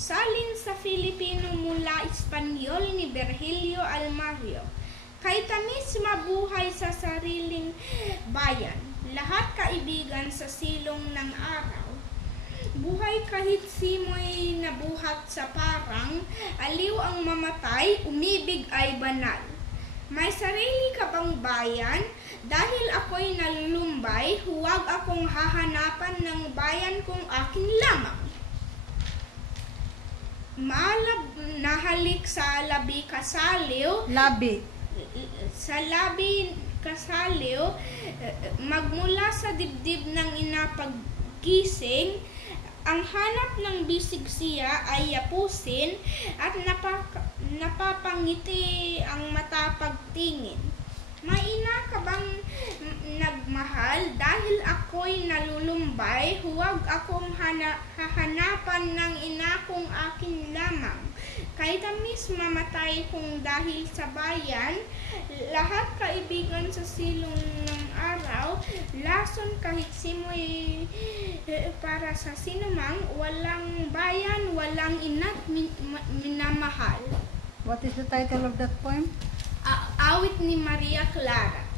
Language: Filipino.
Salin sa Filipino mula Espanyol ni Virgilio Almario. Kay tamis mabuhay sa sariling bayan, lahat kaibigan sa silong ng araw. Buhay kahit simoy nabuhat sa parang, aliw ang mamatay, umibig ay banal. May sarili ka bang bayan? Dahil ako'y nalulumbay, huwag akong hahanapan ng bayan kung akin lamang. Nahalik sa labi kasaliw. Sa labi kasaliw, magmula sa dibdib ng inapaggising, ang hanap ng bisig siya ay yapusin at napapangiti ang mata pagtingin. May ina ka bang nagmahal? Dahil ako'y nalulumbay, huwag akong hahanapan ng ina kung akin lamang. Kay tamis mamatay kung dahil sa bayan, lahat kaibigan sa silong ng araw, lason kahit simoy para sa sinumang, walang bayan, walang ina't minamahal. What is the title of that poem? Awit ni Maria Clara.